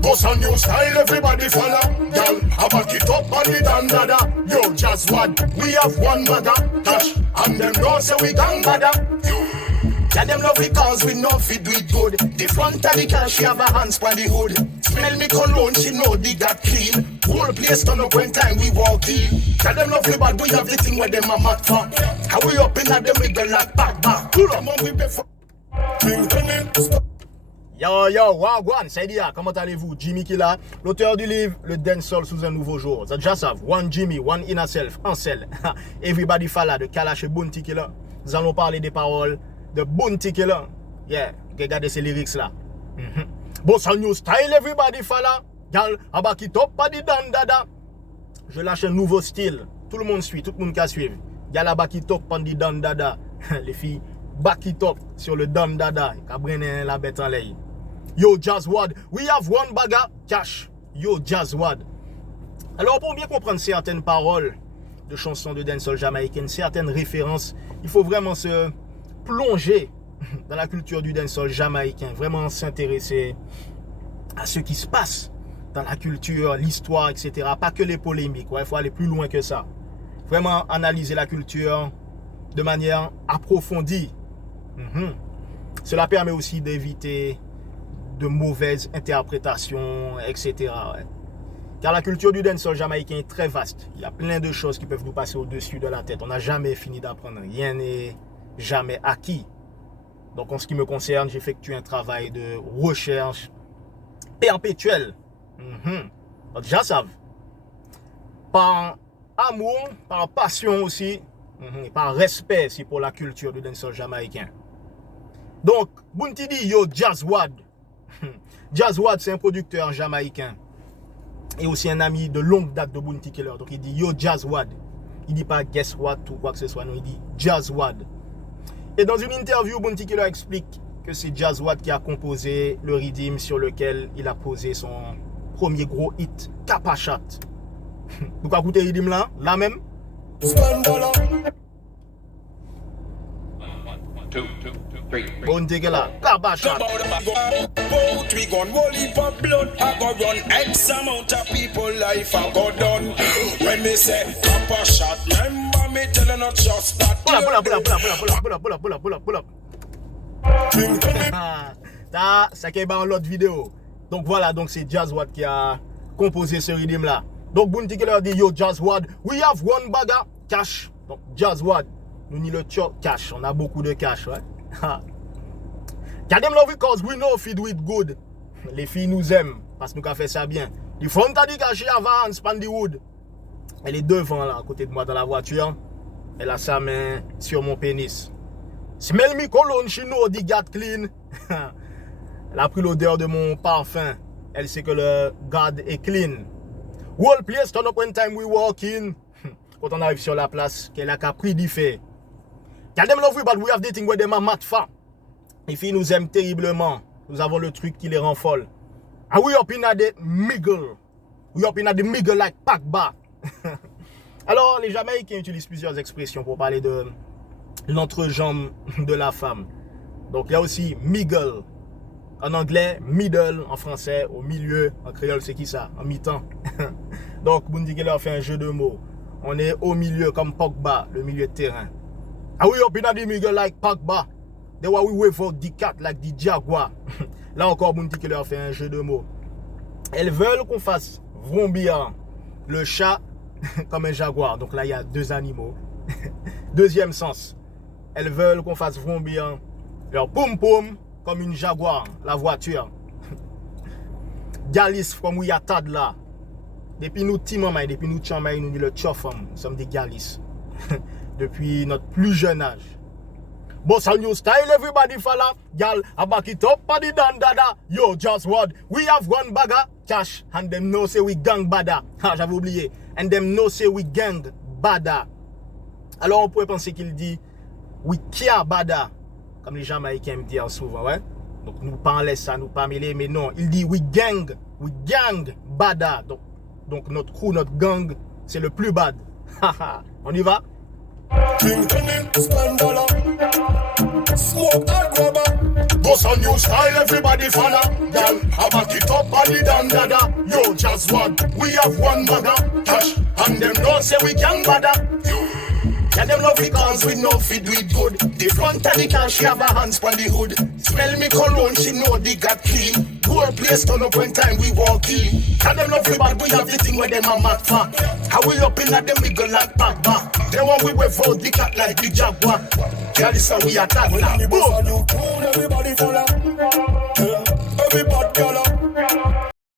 Boss a new style, everybody follow. Girl, I back it up on the dandada. Yo, just what? We have one bagger, cash, and them know say we gang bada. Yeah, them love it cause we know fit do it good. The front of the car, she have her hands on the hood. Smell me cologne, she know they got clean. Whole place turn up when time we walk in. Tell them love it bad, we have the thing where them a mad for. How we up in at them with the like back. Come on, we be for. Yo, wagwan, c'est dia, comment allez-vous? Jimmy qui là, l'auteur du livre Le Dancehall sous un nouveau jour. Vous déjà savez, One Jimmy, One Inner Self, Ansel, Everybody Fala de Kalash et Bounty Killer. Nous allons parler des paroles de Bounty Killer. Yeah, regardez ces lyrics là. Boss a new style, Everybody Fala. Gal, back it up, pas di dan dada. Je lâche un nouveau style. Tout le monde suit, tout le monde qui suivre. Gal, back it up, pas di dan dada. Les filles, back it up sur le dan dada. Cabrene la bête en l'air. Yo, Jazzwad, we have one bagger, cash. Yo, Jazzwad. Alors, pour bien comprendre certaines paroles de chansons de dancehall jamaïcaine, certaines références, il faut vraiment se plonger dans la culture du dancehall jamaïcain, vraiment s'intéresser à ce qui se passe dans la culture, l'histoire, etc. Pas que les polémiques, il faut aller plus loin que ça. Vraiment analyser la culture de manière approfondie. Cela permet aussi d'éviter de mauvaises interprétations, etc. Car la culture du dancehall jamaïcain est très vaste. Il y a plein de choses qui peuvent nous passer au-dessus de la tête. On n'a jamais fini d'apprendre. Rien n'est jamais acquis. Donc en ce qui me concerne, j'effectue un travail de recherche perpétuel. Donc déjà savent. Par amour, par passion aussi, par respect aussi pour la culture du dancehall jamaïcain. Donc, Bounty dit yo Jazzwad. Jazzwad, c'est un producteur jamaïcain et aussi un ami de longue date de Bounty Killer. Donc il dit yo Jazzwad. Il dit pas guess what ou quoi que ce soit, non, il dit Jazzwad. Et dans une interview, Bounty Killer explique que c'est Jazzwad qui a composé le rhythm sur lequel il a posé son premier gros hit, Kapachat. Vous pouvez écouter le rhythm là, là même. Bounty Killer, Kapachat. We gon' roll it for blood, I go run X amount of people life I go done. When me say Papa shot, remember me telling not just that. Pull up. Ça qui est dans l'autre vidéo. Donc voilà, donc c'est Jazzwad qui a composé ce rythme là. Donc Bounty Killer dit yo Jazzwad, we have one bagger, cash. Donc Jazzwad, nous ni le cash, on a beaucoup de cash, ouais. Got them love it cause we know if we do it good. Les filles nous aiment parce que nous avons fait ça bien. Du front a dit qu'elle avant Spandy Wood. Elle est devant là, à côté de moi dans la voiture. Elle a sa main sur mon pénis. Smell me cologne, she know the got clean. Elle a pris l'odeur de mon parfum. Elle sait que le God est clean. Whole place turn up when time we walk in. Quand on arrive sur la place, qu'elle a pris du fait. Got them love it but we have dating where them are mad fa. Les filles nous aiment terriblement. Nous avons le truc qui les rend folles. And we up in the miggle. We up in the miggle like Pagba. Alors, les Jamaïcains utilisent plusieurs expressions pour parler de l'entrejambe de la femme. Donc, il y a aussi miggle. En anglais, middle. En français, au milieu. En créole, c'est qui ça? En mi-temps. Donc, Bounty Killer fait un jeu de mots. On est au milieu comme Pogba, le milieu de terrain. And we up in the miggle like Pagba. They were we wait for the cat like the jaguar. Là encore, Bounty Killer fait un jeu de mots. Elles veulent qu'on fasse vrombir le chat comme un jaguar. Donc là, il y a deux animaux. Deuxième sens. Elles veulent qu'on fasse vrombir leur poum-poum comme une jaguar, la voiture. Galis from we are tad là. Depuis nous timamay, depuis nous chamay, nous dit le tchofam. Nous sommes des galis. Depuis notre plus jeune âge. Boss a new style, everybody falla. Gal, I back it up, paddy dan dada. Yo, Jazzwad, we have one bagger, cash. And them know say we gang bada. Ah, j'avais oublié. And them know say we gang bada. Alors on pourrait penser qu'il dit we kia bada. Comme les Jamaïcains me disent souvent, ouais. Donc nous pas laisse ça, nous pas mêler, mais non. Il dit we gang bada. Donc notre crew, notre gang, c'est le plus bad. On y va? Bust a new style, everybody follow. Girl, I back it up on the dandada. Yo, just what? We have one mother. Cash, and them don't say we can bother. Yeah, them love it cause we know fit do it good. The front of the car, she have her hands on the hood. Smell me cologne, she know they got clean. Whole place turn up when time we walk in. Yeah, them love it bad, we have the thing where them a mad for. How we up in at them, we go like back back. They want we wave out the cat like the jaguar. Yeah, this how we attack now. Boom! Everybody follow.